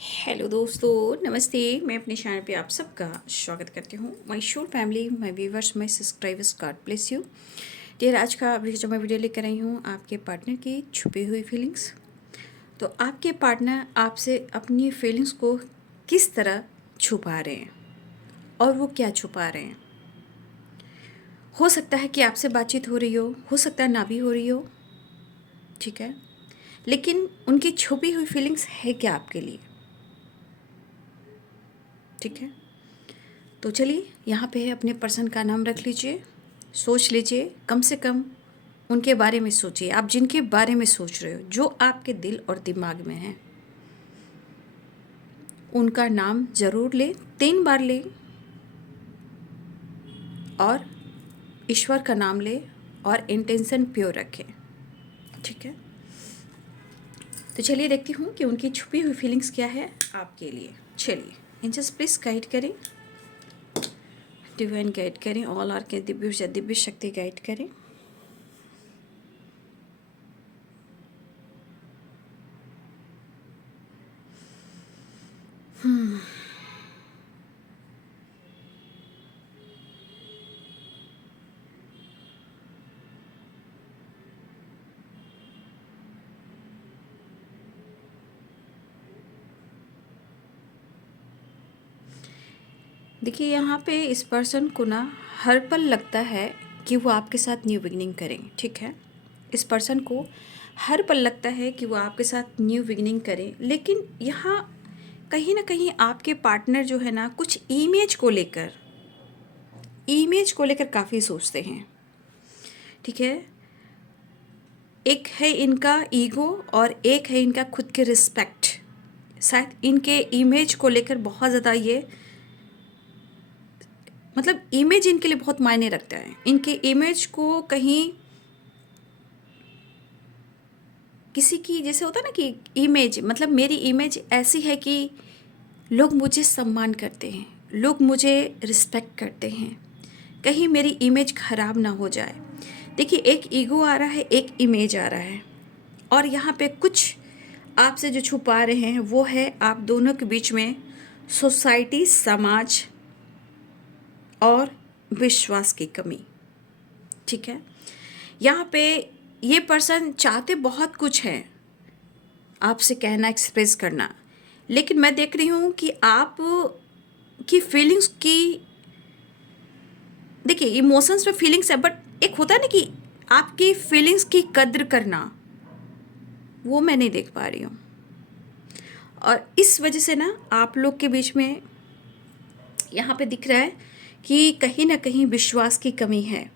Hello दोस्तों, नमस्ते। मैं अपने चैनल पे आप सबका स्वागत करती हूँ। माय शोर family, my viewers, my subscribers, God bless you dear. आज का जो मैं वीडियो लेकर आई हूँ, आपके पार्टनर की छुपी हुई फीलिंग्स। तो आपके पार्टनर आपसे अपनी फीलिंग्स को किस तरह छुपा रहे हैं और वो क्या छुपा रहे हैं। हो सकता है कि आपसे बातचीत हो सकता है ना भी हो रही हो, ठीक है, लेकिन उनकी छुपी हुई फीलिंग्स है क्या आपके लिए, ठीक है। तो चलिए, यहाँ पे अपने पर्सन का नाम रख लीजिए, सोच लीजिए, कम से कम उनके बारे में सोचिए। आप जिनके बारे में सोच रहे हो, जो आपके दिल और दिमाग में है, उनका नाम ज़रूर लें, 3 बार लें, और ईश्वर का नाम लें और इंटेंशन प्योर रखें, ठीक है। तो चलिए देखती हूँ कि उनकी छुपी हुई फीलिंग्स क्या है आपके लिए। चलिए, एंजल्स प्लीज़ गाइड करें, डिवाइन गाइड करें, ऑल आर के दिव्य शक्ति गाइड करें। देखिए, यहाँ पे इस पर्सन को ना हर पल लगता है कि वो आपके साथ न्यू बिगिनिंग करें, ठीक है। इस पर्सन को हर पल लगता है कि वो आपके साथ न्यू बिगिनिंग करें, लेकिन यहाँ कहीं ना कहीं आपके पार्टनर जो है ना, कुछ इमेज को लेकर काफ़ी सोचते हैं, ठीक है। एक है इनका ईगो और एक है इनका खुद के रिस्पेक्ट। शायद इनके इमेज को लेकर बहुत ज़्यादा ये, मतलब इमेज इनके लिए बहुत मायने रखता है। इनके इमेज को कहीं किसी की, जैसे होता है ना कि इमेज, मतलब मेरी इमेज ऐसी है कि लोग मुझे सम्मान करते हैं, लोग मुझे रिस्पेक्ट करते हैं, कहीं मेरी इमेज खराब ना हो जाए। देखिए, एक ईगो आ रहा है, एक इमेज आ रहा है, और यहाँ पे कुछ आपसे जो छुपा रहे हैं वो है आप दोनों के बीच में सोसाइटी, समाज और विश्वास की कमी, ठीक है। यहाँ पे ये पर्सन चाहते बहुत कुछ है आपसे कहना, एक्सप्रेस करना, लेकिन मैं देख रही हूँ कि आप की फीलिंग्स की, देखिए इमोशंस में फीलिंग्स है, बट एक होता है ना कि आपकी फीलिंग्स की कद्र करना, वो मैं नहीं देख पा रही हूँ। और इस वजह से ना आप लोग के बीच में यहाँ पे दिख रहा है कि कहीं ना कहीं विश्वास की कमी है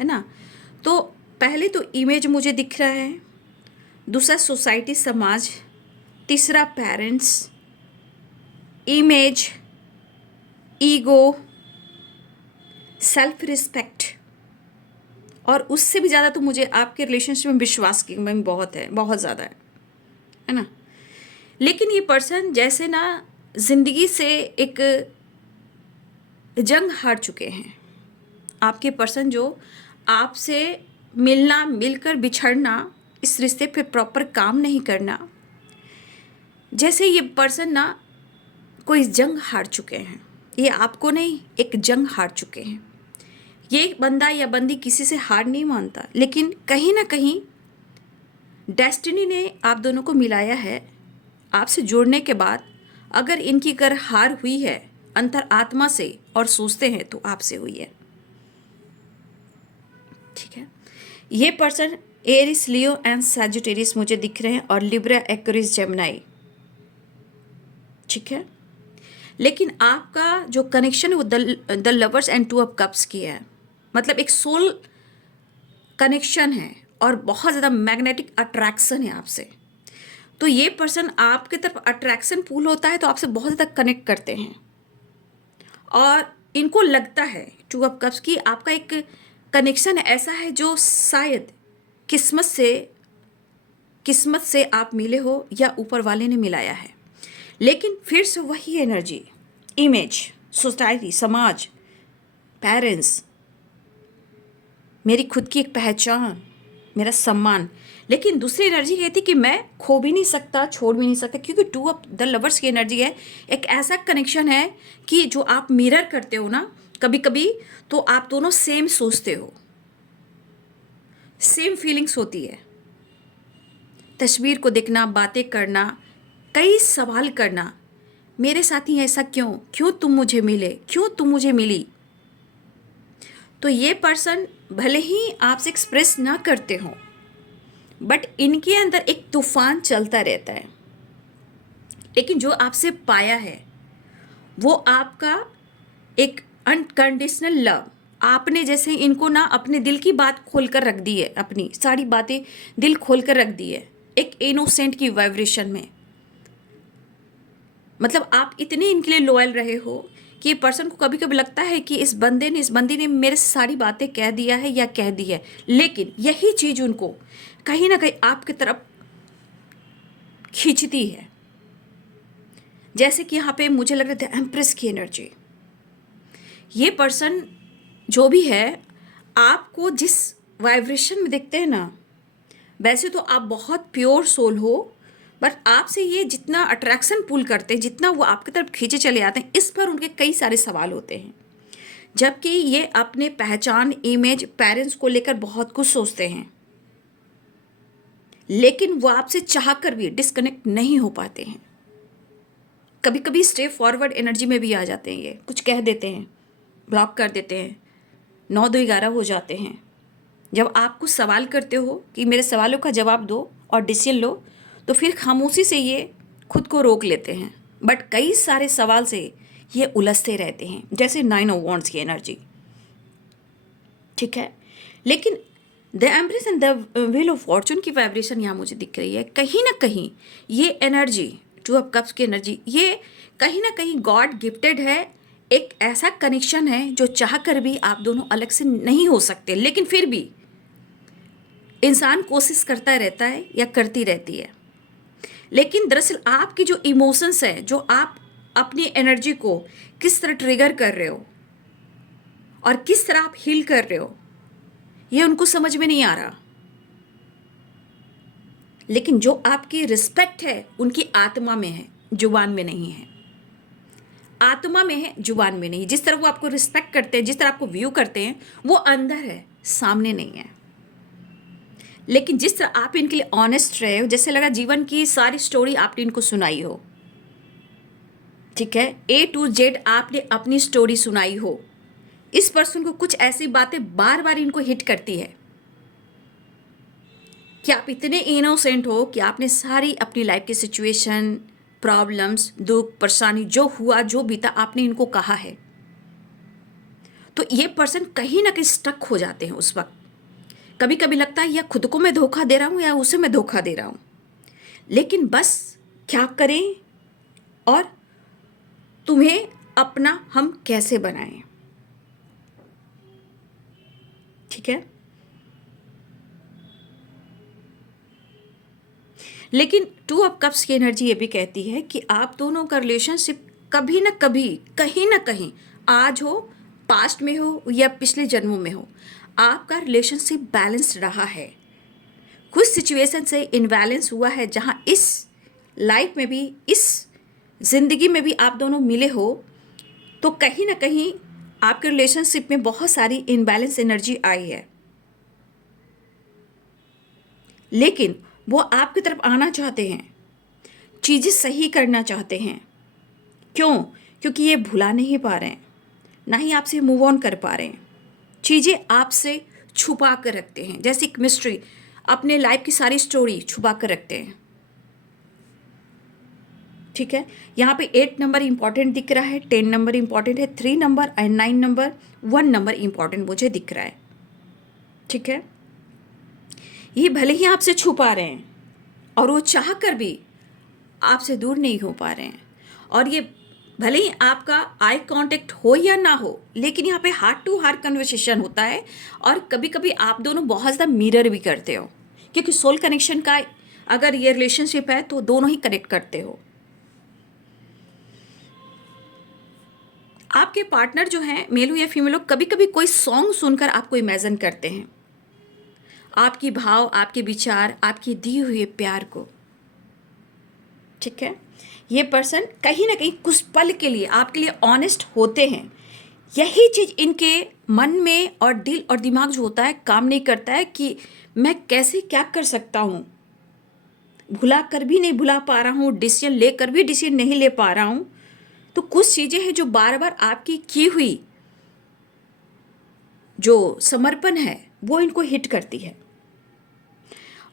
ना। तो पहले तो इमेज मुझे दिख रहा है, दूसरा सोसाइटी, समाज, तीसरा parents, image, ego, self respect, और उससे भी ज़्यादा तो मुझे आपके रिलेशनशिप में विश्वास की कमी बहुत है, बहुत ज़्यादा है ना। लेकिन ये पर्सन जैसे ना ज़िंदगी से एक जंग हार चुके हैं। आपके पर्सन जो आपसे मिलना, मिलकर बिछड़ना, इस रिश्ते पे प्रॉपर काम नहीं करना, जैसे ये पर्सन ना कोई जंग हार चुके हैं। ये आपको नहीं, एक जंग हार चुके हैं। ये बंदा या बंदी किसी से हार नहीं मानता, लेकिन कहीं ना कहीं डेस्टिनी ने आप दोनों को मिलाया है। आपसे जुड़ने के बाद अगर इनकी अगर हार हुई है अंतर आत्मा से और सोचते हैं, तो आपसे हुई है, ठीक है। ये person Aries, Leo and Sagittarius मुझे दिख रहे हैं, और लिब्रा, एक्वेरियस, जेमिनी, ठीक है। लेकिन आपका जो कनेक्शन है वो the lovers and 2 of cups की है, मतलब एक सोल कनेक्शन है और बहुत ज़्यादा मैग्नेटिक अट्रैक्शन है आपसे। तो ये पर्सन आपके तरफ अट्रैक्शन पूल होता है, तो आपसे बहुत ज़्यादा कनेक्ट करते हैं, और इनको लगता है 2 ऑफ कप्स की आपका एक कनेक्शन ऐसा है जो शायद किस्मत से आप मिले हो या ऊपर वाले ने मिलाया है। लेकिन फिर से वही एनर्जी, इमेज, सोसाइटी, समाज, पेरेंट्स, मेरी खुद की एक पहचान, मेरा सम्मान। लेकिन दूसरी एनर्जी कहती कि मैं खो भी नहीं सकता, छोड़ भी नहीं सकता, क्योंकि टू ऑफ द लवर्स की एनर्जी है। एक ऐसा कनेक्शन है कि जो आप मिरर करते हो ना कभी कभी, तो आप दोनों सेम सोचते हो, सेम फीलिंग्स होती है। तस्वीर को देखना, बातें करना, कई सवाल करना, मेरे साथ ही ऐसा क्यों, क्यों तुम मुझे मिले, क्यों तुम मुझे मिली। तो ये पर्सन भले ही आपसे एक्सप्रेस ना करते हो, बट इनके अंदर एक तूफान चलता रहता है। लेकिन जो आपसे पाया है वो आपका एक अनकंडीशनल लव। आपने जैसे इनको ना अपने दिल की बात खोल कर रख दी है, अपनी सारी बातें दिल खोल कर रख दी है एक इनोसेंट की वाइब्रेशन में। मतलब आप इतने इनके लिए लॉयल रहे हो कि पर्सन को कभी कभी लगता है कि इस बंदे ने, इस बंदी ने मेरे से सारी बातें कह दिया है या कह दी है, लेकिन यही चीज़ उनको कहीं ना कहीं आपकी तरफ खींचती है। जैसे कि यहाँ पे मुझे लग रहा था एम्प्रेस की एनर्जी। ये पर्सन जो भी है, आपको जिस वाइब्रेशन में देखते हैं ना, वैसे तो आप बहुत प्योर सोल हो, बट आपसे ये जितना अट्रैक्शन पुल करते हैं, जितना वो आपकी तरफ खींचे चले आते हैं, इस पर उनके कई सारे सवाल होते हैं। जबकि ये अपने पहचान, इमेज, पेरेंट्स को लेकर बहुत कुछ सोचते हैं, लेकिन वो आपसे चाह कर भी डिस्कनेक्ट नहीं हो पाते हैं। कभी कभी स्टे फॉरवर्ड एनर्जी में भी आ जाते हैं, ये कुछ कह देते हैं, ब्लॉक कर देते हैं, 9-2-11 हो जाते हैं। जब आप कुछ सवाल करते हो कि मेरे सवालों का जवाब दो और डिसीजन लो, तो फिर खामोशी से ये खुद को रोक लेते हैं। बट कई सारे सवाल से ये उलझते रहते हैं, जैसे 9 ऑफ वॉन्ड्स की एनर्जी। ठीक है, लेकिन the empress and the wheel of Fortune की वाइब्रेशन यहाँ मुझे दिख रही है। कहीं ना कहीं ये एनर्जी, 2 ऑफ कप्स की एनर्जी, ये कहीं ना कहीं गॉड गिफ्टेड है। एक ऐसा कनेक्शन है जो चाह कर भी आप दोनों अलग से नहीं हो सकते, लेकिन फिर भी इंसान कोशिश करता रहता है या करती रहती है। लेकिन दरअसल आपकी जो इमोशंस है, जो आप अपनी एनर्जी को किस तरह ट्रिगर कर रहे हो और किस तरह आप हील कर रहे हो, ये उनको समझ में नहीं आ रहा। लेकिन जो आपकी रिस्पेक्ट है उनकी आत्मा में है, जुबान में नहीं है। आत्मा में है, जुबान में नहीं। जिस तरह वो आपको रिस्पेक्ट करते हैं, जिस तरह आपको व्यू करते हैं, वो अंदर है, सामने नहीं है। लेकिन जिस तरह आप इनके लिए ऑनेस्ट रहे हो, जैसे लगा जीवन की सारी स्टोरी आपने इनको सुनाई हो, ठीक है, A to Z आपने अपनी स्टोरी सुनाई हो। इस पर्सन को कुछ ऐसी बातें बार बार इनको हिट करती है कि आप इतने इनोसेंट हो कि आपने सारी अपनी लाइफ की सिचुएशन, प्रॉब्लम्स, दुख, परेशानी, जो हुआ, जो बीता, आपने इनको कहा है। तो ये पर्सन कहीं ना कहीं स्टक हो जाते हैं उस वक्त। कभी कभी लगता है या खुद को मैं धोखा दे रहा हूँ या उसे मैं धोखा दे रहा हूँ, लेकिन बस क्या करें और तुम्हें अपना हम कैसे बनाएं। ठीक है, लेकिन 2 ऑफ कप्स की एनर्जी ये भी कहती है कि आप दोनों का रिलेशनशिप कभी ना कभी, कहीं ना कहीं, आज हो, पास्ट में हो या पिछले जन्मों में हो, आपका रिलेशनशिप बैलेंस्ड रहा है। कुछ सिचुएशन से इनबैलेंस हुआ है, जहाँ इस लाइफ में भी, इस ज़िंदगी में भी आप दोनों मिले हो, तो कहीं ना कहीं आपके रिलेशनशिप में बहुत सारी इनबैलेंस एनर्जी आई है। लेकिन वो आपकी तरफ आना चाहते हैं, चीज़ें सही करना चाहते हैं। क्यों? क्योंकि ये भुला नहीं पा रहे हैं, ना ही आपसे मूव ऑन कर पा रहे हैं। चीज़ें आपसे छुपा कर रखते हैं, जैसे एक मिस्ट्री, अपने लाइफ की सारी स्टोरी छुपा कर रखते हैं। ठीक है, यहाँ पे 8 नंबर इंपॉर्टेंट दिख रहा है, 10 नंबर इंपॉर्टेंट है, 3 number and 9 number, 1 number important मुझे दिख रहा है। ठीक है, ये भले ही आपसे छुपा रहे हैं और वो चाह कर भी आपसे दूर नहीं हो पा रहे हैं, और ये भले ही आपका आई कांटेक्ट हो या ना हो, लेकिन यहाँ पे हार्ट टू हार्ट कन्वर्सेशन होता है। और कभी कभी आप दोनों बहुत ज़्यादा मिरर भी करते हो, क्योंकि सोल कनेक्शन का अगर ये रिलेशनशिप है तो दोनों ही कनेक्ट करते हो। आपके पार्टनर जो हैं, मेल हो या फीमेल हो, कभी कभी कोई सॉन्ग सुनकर आपको इमेजिन करते हैं। आपकी भाव, आपके विचार, आपके दिए हुए प्यार को। ठीक है, ये पर्सन कहीं ना कहीं कुछ पल के लिए आपके लिए ऑनेस्ट होते हैं। यही चीज़ इनके मन में और दिल और दिमाग जो होता है काम नहीं करता है कि मैं कैसे क्या कर सकता हूँ, भुला कर भी नहीं भुला पा रहा हूँ, डिसीजन लेकर भी डिसीजन नहीं ले पा रहा हूँ। तो कुछ चीज़ें हैं जो बार बार आपकी की हुई जो समर्पण है वो इनको हिट करती है।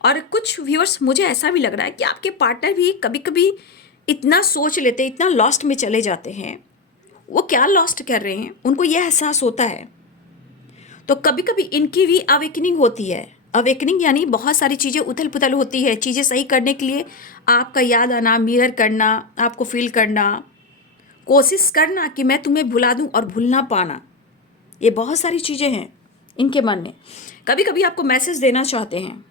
और कुछ व्यूअर्स, मुझे ऐसा भी लग रहा है कि आपके पार्टनर भी कभी कभी इतना सोच लेते हैं, इतना लॉस्ट में चले जाते हैं। वो क्या लॉस्ट कर रहे हैं उनको यह एहसास होता है। तो कभी कभी इनकी भी अवेकनिंग होती है। अवेकनिंग यानी बहुत सारी चीज़ें उथल पुथल होती है, चीज़ें सही करने के लिए आपका याद आना, मिरर करना, आपको फील करना, कोशिश करना कि मैं तुम्हें भुला दूं और भूल ना पाना। ये बहुत सारी चीज़ें हैं इनके मन में। कभी कभी आपको मैसेज देना चाहते हैं,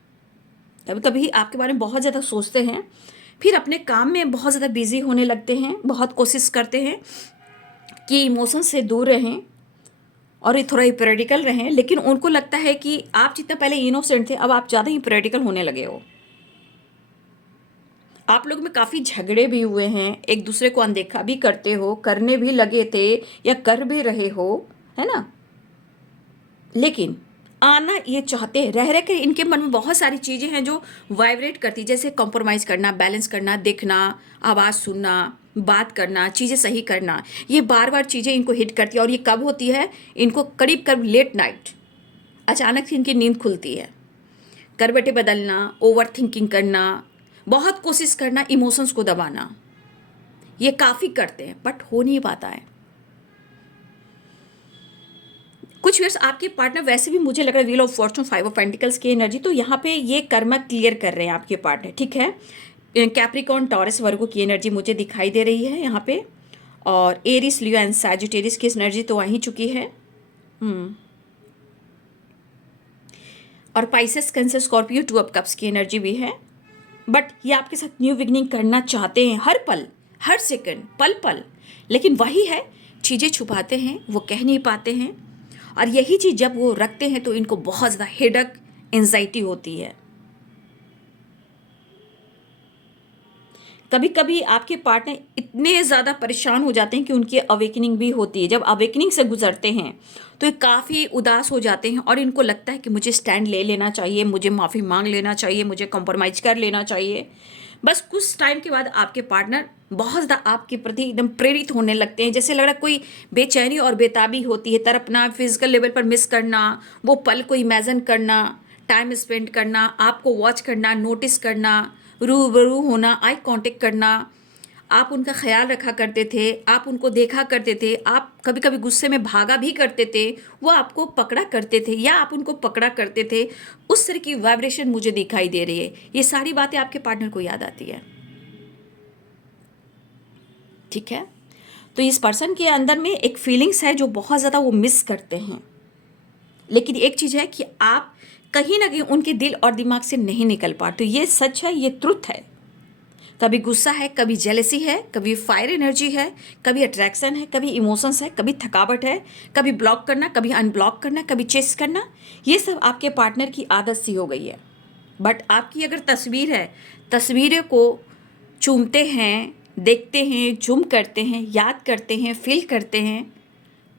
कभी कभी आपके बारे में बहुत ज़्यादा सोचते हैं, फिर अपने काम में बहुत ज़्यादा बिजी होने लगते हैं, बहुत कोशिश करते हैं कि इमोशन से दूर रहें और ये थोड़ा हिपोक्रिटिकल रहें। लेकिन उनको लगता है कि आप जितना पहले इनोसेंट थे, अब आप ज़्यादा हिपोक्रिटिकल होने लगे हो। आप लोग में काफ़ी झगड़े भी हुए हैं, एक दूसरे को अनदेखा भी करते हो, करने भी लगे थे या कर भी रहे हो, है ना। लेकिन आना ये चाहते रह रह कर इनके मन में बहुत सारी चीज़ें हैं जो वाइब्रेट करती, जैसे कॉम्प्रोमाइज़ करना, बैलेंस करना, देखना, आवाज़ सुनना, बात करना, चीज़ें सही करना। ये बार बार चीज़ें इनको हिट करती है। और ये कब होती है? इनको करीब करीब लेट नाइट अचानक से इनकी नींद खुलती है। करवटें बदलना, ओवर थिंकिंग करना, बहुत कोशिश करना, इमोशंस को दबाना, ये काफ़ी करते हैं बट हो नहीं पाता है। कुछ ईयर्स आपके पार्टनर वैसे भी मुझे लग रहा है wheel of Fortune, 5 of pentacles की एनर्जी, तो यहाँ पे ये कर्मा क्लियर कर रहे हैं आपके पार्टनर। ठीक है, कैप्रिकॉर्न, टॉरस, वर्गो की एनर्जी मुझे दिखाई दे रही है यहाँ पे। और एरिस, लियो एंड सैजिटेरियस की एनर्जी तो आ ही चुकी है। और Pisces, cancer, Scorpio, 2 of cups की एनर्जी भी है। बट ये आपके साथ न्यू बिगनिंग करना चाहते हैं, हर पल, हर सेकंड, पल पल। लेकिन वही है, चीज़ें छुपाते हैं, वो कह नहीं पाते हैं। और यही चीज़ जब वो रखते हैं तो इनको बहुत ज़्यादा हेडक, एंजाइटी होती है। कभी कभी आपके पार्टनर इतने ज़्यादा परेशान हो जाते हैं कि उनकी अवेकनिंग भी होती है। जब अवेकनिंग से गुजरते हैं तो ये काफ़ी उदास हो जाते हैं और इनको लगता है कि मुझे स्टैंड ले लेना चाहिए, मुझे माफ़ी मांग लेना चाहिए, मुझे कॉम्प्रोमाइज़ कर लेना चाहिए। बस कुछ टाइम के बाद आपके पार्टनर बहुत ज़्यादा आपके प्रति एकदम प्रेरित होने लगते हैं। जैसे लग रहा है कोई बेचैनी और बेताबी होती है, तड़पना, फिजिकल लेवल पर मिस करना, वो पल को इमेजिन करना, टाइम स्पेंड करना, आपको वॉच करना, नोटिस करना, रूबरू होना, आई कांटेक्ट करना। आप उनका ख्याल रखा करते थे, आप उनको देखा करते थे, आप कभी कभी गुस्से में भागा भी करते थे, वो आपको पकड़ा करते थे या आप उनको पकड़ा करते थे। उस तरह की वाइब्रेशन मुझे दिखाई दे रही है। ये सारी बातें आपके पार्टनर को याद आती है। ठीक है, तो इस पर्सन के अंदर में एक फीलिंग्स है जो बहुत ज़्यादा वो मिस करते हैं। लेकिन एक चीज़ है कि आप कहीं ना कहीं उनके दिल और दिमाग से नहीं निकल पाते। तो ये सच है, ये ट्रुथ है। कभी गुस्सा है, कभी जेलसी है, कभी फायर एनर्जी है, कभी अट्रैक्शन है, कभी इमोशंस है, कभी थकावट है, कभी ब्लॉक करना, कभी अनब्लॉक करना, कभी चेस करना। ये सब आपके पार्टनर की आदत सी हो गई है। बट आपकी अगर तस्वीर है, तस्वीरें को चूमते हैं, देखते हैं, जूम करते हैं, याद करते हैं, फील करते हैं।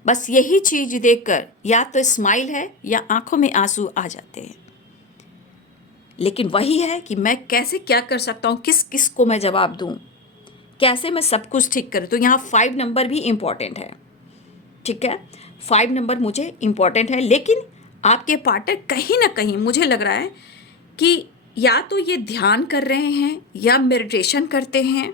बस यही चीज़ देखकर या तो स्माइल है या आंखों में आंसू आ जाते हैं। लेकिन वही है कि मैं कैसे क्या कर सकता हूँ, किस किस को मैं जवाब दूँ, कैसे मैं सब कुछ ठीक करूँ। तो यहाँ 5 नंबर भी इम्पॉर्टेंट है। ठीक है, 5 नंबर मुझे इम्पॉर्टेंट है। लेकिन आपके पार्टनर कहीं ना कहीं मुझे लग रहा है कि या तो ये ध्यान कर रहे हैं या मेडिटेशन करते हैं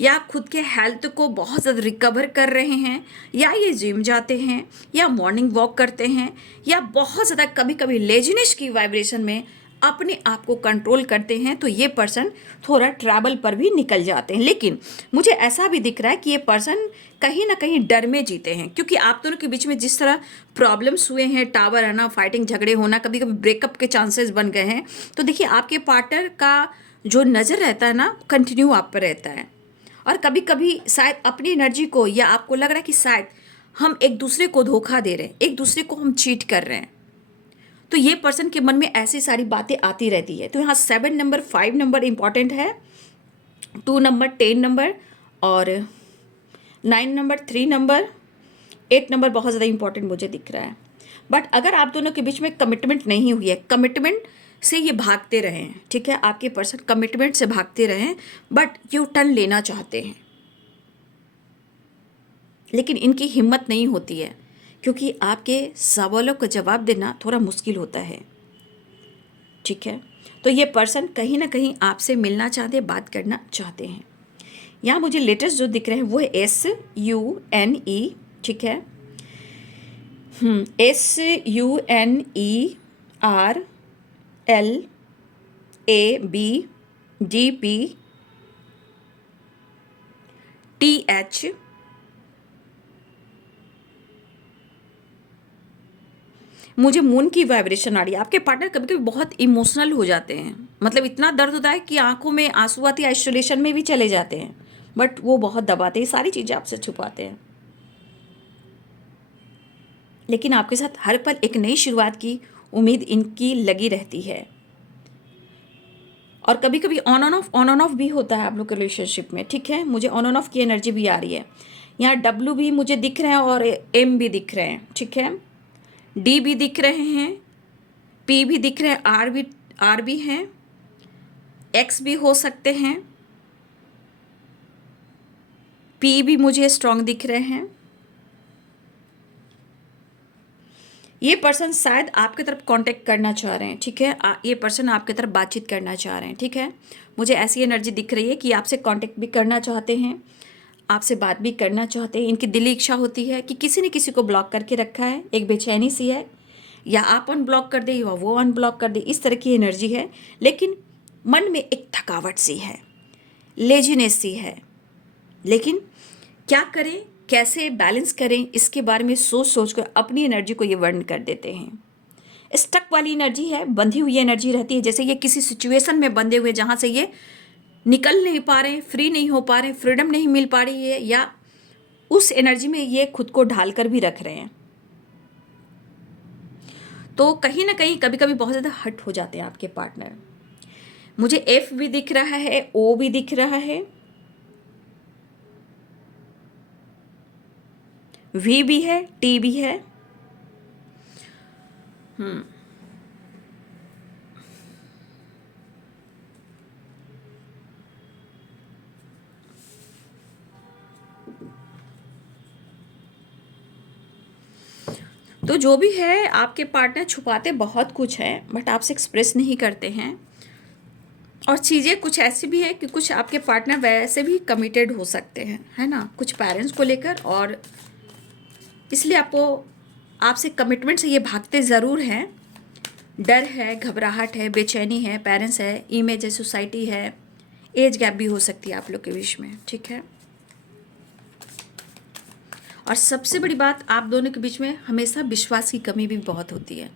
या खुद के हेल्थ को बहुत ज़्यादा रिकवर कर रहे हैं या ये जिम जाते हैं या मॉर्निंग वॉक करते हैं या बहुत ज़्यादा कभी कभी लेजीनेस की वाइब्रेशन में अपने आप को कंट्रोल करते हैं। तो ये पर्सन थोड़ा ट्रैवल पर भी निकल जाते हैं। लेकिन मुझे ऐसा भी दिख रहा है कि ये पर्सन कहीं ना कहीं डर में जीते हैं, क्योंकि आप दोनों के बीच में जिस तरह प्रॉब्लम्स हुए हैं, टावर आना, फाइटिंग, झगड़े होना, कभी कभी ब्रेकअप के चांसेस बन गए हैं। तो देखिए आपके पार्टनर का जो नज़र रहता है ना, कंटिन्यू आप पर रहता है। और कभी कभी शायद अपनी एनर्जी को, या आपको लग रहा है कि शायद हम एक दूसरे को धोखा दे रहे हैं, एक दूसरे को हम चीट कर रहे हैं। तो ये पर्सन के मन में ऐसी सारी बातें आती रहती है। तो यहाँ 7 नंबर, 5 नंबर इम्पॉर्टेंट है, 2 नंबर, 10 नंबर और 9 नंबर, 3 नंबर, 8 नंबर बहुत ज़्यादा इंपॉर्टेंट मुझे दिख रहा है। बट अगर आप दोनों के बीच में कमिटमेंट नहीं हुई है, कमिटमेंट से ये भागते रहें, ठीक है, आपके पर्सन कमिटमेंट से भागते रहें, बट यू टर्न लेना चाहते हैं, लेकिन इनकी हिम्मत नहीं होती है, क्योंकि आपके सवालों का जवाब देना थोड़ा मुश्किल होता है, ठीक है। तो ये पर्सन कहीं ना कहीं आपसे मिलना चाहते, बात करना चाहते हैं। यहाँ मुझे लेटर्स जो दिख रहे हैं वो है SUNE, ठीक है, SUNERLABDPTH। मुझे मून की वाइब्रेशन आ रही है। आपके पार्टनर कभी कभी बहुत इमोशनल हो जाते हैं, मतलब इतना दर्द होता है कि आंखों में आंसू आते हैं, आइसोलेशन में भी चले जाते हैं, बट वो बहुत दबाते हैं, सारी चीज़ें आपसे छुपाते हैं। लेकिन आपके साथ हर पल एक नई शुरुआत की उम्मीद इनकी लगी रहती है। और कभी कभी ऑन ऑन ऑफ भी होता है आप लोग के रिलेशनशिप में, ठीक है। मुझे ऑन ऑन ऑफ की एनर्जी भी आ रही है। यहाँ W भी मुझे दिख रहे हैं और M भी दिख रहे हैं, ठीक है, D भी दिख रहे हैं, P भी दिख रहे हैं, R भी हैं, X भी हो सकते हैं, P भी मुझे स्ट्रांग दिख रहे हैं। ये पर्सन शायद आपकी तरफ कांटेक्ट करना चाह रहे हैं, ठीक है, ये पर्सन आपकी तरफ बातचीत करना चाह रहे हैं, ठीक है। मुझे ऐसी एनर्जी दिख रही है कि आपसे कांटेक्ट भी करना चाहते हैं, आपसे बात भी करना चाहते हैं। इनकी दिली इच्छा होती है कि किसी ने किसी को ब्लॉक करके रखा है, एक बेचैनी सी है, या आप अनब्लॉक कर दे या वो अनब्लॉक कर दे, इस तरह की एनर्जी है। लेकिन मन में एक थकावट सी है, लेजीनेस सी है, लेकिन क्या करें, कैसे बैलेंस करें, इसके बारे में सोच सोच कर अपनी एनर्जी को ये वर्णन कर देते हैं। स्टक वाली एनर्जी है, बंधी हुई एनर्जी रहती है, जैसे ये किसी सिचुएशन में बंधे हुए, जहाँ से ये निकल नहीं पा रहे हैं, फ्री नहीं हो पा रहे हैं, फ्रीडम नहीं मिल पा रही है, या उस एनर्जी में ये खुद को ढाल कर भी रख रहे हैं। तो कहीं ना कहीं कभी कभी बहुत ज़्यादा हट हो जाते हैं आपके पार्टनर। मुझे F भी दिख रहा है, O भी दिख रहा है, V भी है, T भी है। तो जो भी है, आपके पार्टनर छुपाते बहुत कुछ है, बट आपसे एक्सप्रेस नहीं करते हैं। और चीज़ें कुछ ऐसी भी हैं कि कुछ आपके पार्टनर वैसे भी कमिटेड हो सकते हैं, है ना, कुछ पेरेंट्स को लेकर, और इसलिए आपसे कमिटमेंट से ये भागते ज़रूर हैं। डर है, घबराहट है, बेचैनी है, पेरेंट्स है, इमेज है, सोसाइटी है, एज गैप भी हो सकती है आप लोग के बीच में, ठीक है। और सबसे बड़ी बात, आप दोनों के बीच में हमेशा विश्वास की कमी भी बहुत होती है।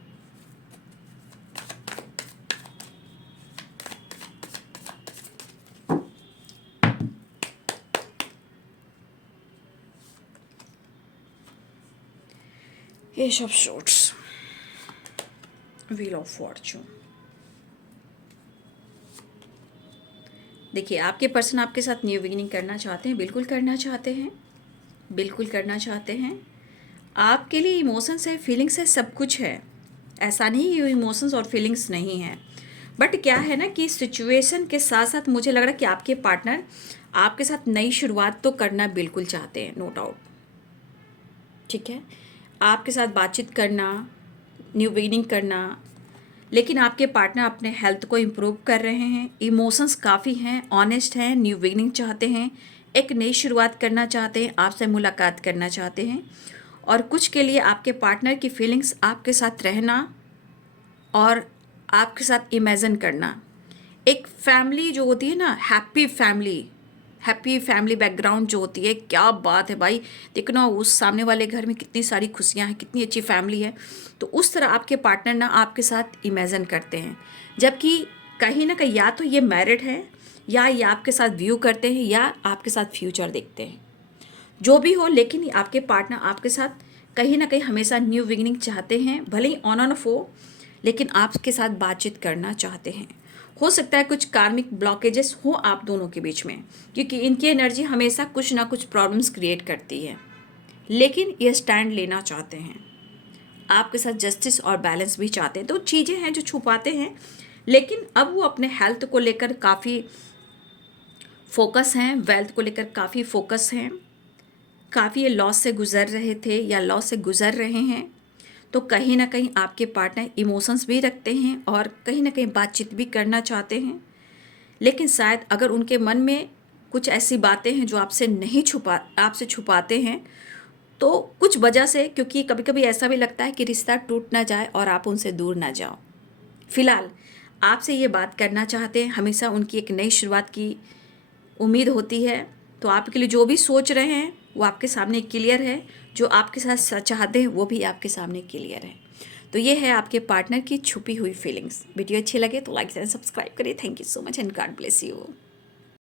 Ace of swords, wheel of fortune. देखिए, आपके पर्सन आपके साथ न्यू बिगिनिंग करना चाहते हैं, बिल्कुल करना चाहते हैं, बिल्कुल करना चाहते हैं। आपके लिए इमोशंस है, फीलिंग्स है, सब कुछ है। ऐसा नहीं है इमोशंस और फीलिंग्स नहीं है, बट क्या है ना कि सिचुएशन के साथ साथ मुझे लग रहा है कि आपके पार्टनर आपके साथ नई शुरुआत तो करना बिल्कुल चाहते हैं, नो डाउट, ठीक है, आपके साथ बातचीत करना, न्यू बिगिनिंग करना। लेकिन आपके पार्टनर अपने हेल्थ को इम्प्रूव कर रहे हैं, इमोशंस काफ़ी हैं, ऑनेस्ट हैं, न्यू बिगिनिंग चाहते हैं, एक नई शुरुआत करना चाहते हैं, आपसे मुलाकात करना चाहते हैं। और कुछ के लिए आपके पार्टनर की फीलिंग्स आपके साथ रहना और आपके साथ इमेजिन करना, एक फैमिली जो होती है ना, हैप्पी फैमिली बैकग्राउंड जो होती है, क्या बात है भाई, देखो ना उस सामने वाले घर में कितनी सारी खुशियाँ हैं, कितनी अच्छी फैमिली है। तो उस तरह आपके पार्टनर ना आपके साथ इमेजिन करते हैं, जबकि कहीं ना कहीं या तो ये मैरिड है, या ये आपके साथ व्यू करते हैं, या आपके साथ फ्यूचर देखते हैं, जो भी हो। लेकिन आपके पार्टनर आपके साथ कहीं ना कहीं हमेशा न्यू बिगिनिंग चाहते हैं, भले ही ऑन ऑफ हो, लेकिन आपके साथ बातचीत करना चाहते हैं। हो सकता है कुछ कार्मिक ब्लॉकेजेस हो आप दोनों के बीच में, क्योंकि इनकी एनर्जी हमेशा कुछ ना कुछ प्रॉब्लम्स क्रिएट करती है, लेकिन ये स्टैंड लेना चाहते हैं। आपके साथ जस्टिस और बैलेंस भी चाहते हैं। तो चीज़ें हैं जो छुपाते हैं, लेकिन अब वो अपने हेल्थ को लेकर काफ़ी फोकस हैं, वेल्थ को लेकर काफ़ी फोकस हैं। काफ़ी ये लॉस से गुज़र रहे थे या लॉस से गुज़र रहे हैं। तो कहीं ना कहीं आपके पार्टनर इमोशंस भी रखते हैं और कहीं ना कहीं बातचीत भी करना चाहते हैं, लेकिन शायद अगर उनके मन में कुछ ऐसी बातें हैं जो आपसे छुपाते हैं, तो कुछ वजह से, क्योंकि कभी कभी ऐसा भी लगता है कि रिश्ता टूट ना जाए और आप उनसे दूर ना जाओ। फिलहाल आपसे ये बात करना चाहते हैं, हमेशा उनकी एक नई शुरुआत की उम्मीद होती है। तो आपके लिए जो भी सोच रहे हैं वो आपके सामने क्लियर है, जो आपके साथ चाहते हैं वो भी आपके सामने क्लियर है। तो ये है आपके पार्टनर की छुपी हुई फीलिंग्स। वीडियो अच्छी लगे तो लाइक एंड सब्सक्राइब करिए। Thank you so much and God bless you.